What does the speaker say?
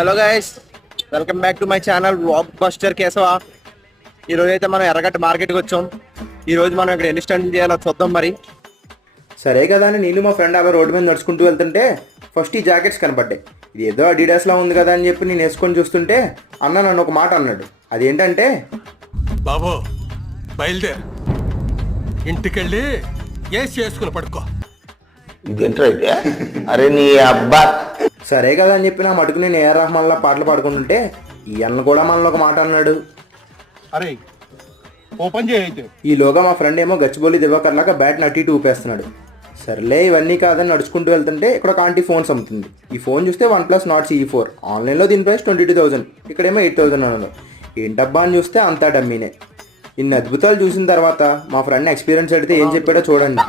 Hello guys, welcome back to my channel block buster Keshava. ఈరోజు అయితే మనం ఎర్రగడ్డ మార్కెట్కి వచ్చాం. ఈరోజు మనం ఇక్కడ ఎన్ని స్టంట్లు చేయాలో చూద్దాం. మరి సరే కదా అని నేను మా ఫ్రెండ్ అలా రోడ్డు మీద నడుచుకుంటూ వెళ్తుంటే ఫస్ట్ ఈ జాకెట్స్ కనపడ్డాయి. ఇది ఏదో అడిడాస్లా ఉంది కదా అని చెప్పి నేను వేసుకొని చూస్తుంటే అన్న నన్ను ఒక మాట అన్నాడు. అదేంటంటే, బాబు బయలుదేరు, ఇంటికెళ్ళి ఏసి చేసుకుని పడుకో. అరే నీ అబ్బా. సరే కదా అని చెప్పి నా మటుకు నేను ఏఆర్ రహమాన్లా పాటలు పాడుకుంటుంటే ఈ అన్న కూడా మనలో ఒక మాట అన్నాడు. అరే ఓపెన్ చేయైతే. ఈలోగా మా ఫ్రెండ్ ఏమో గచ్చిబౌలి దివాకర్లాగా బ్యాట్ని అటు ఇటు ఊపేస్తున్నాడు. సర్లే ఇవన్నీ కాదని నడుచుకుంటూ వెళ్తుంటే ఇక్కడ ఒక ఆంటీ ఫోన్స్ అమ్ముతుంది. ఈ ఫోన్ చూస్తే OnePlus Nord CE4. ఆన్లైన్లో దీని ప్రైస్ 22,000, ఇక్కడేమో 8,000 అన్నారు. ఏంటబ్బా అని చూస్తే అంతా డమ్మీనే. ఇన్ని అద్భుతాలు చూసిన తర్వాత మా ఫ్రెండ్ ఎక్స్పీరియన్స్ అడిగితే ఏం చెప్పాడో చూడండి.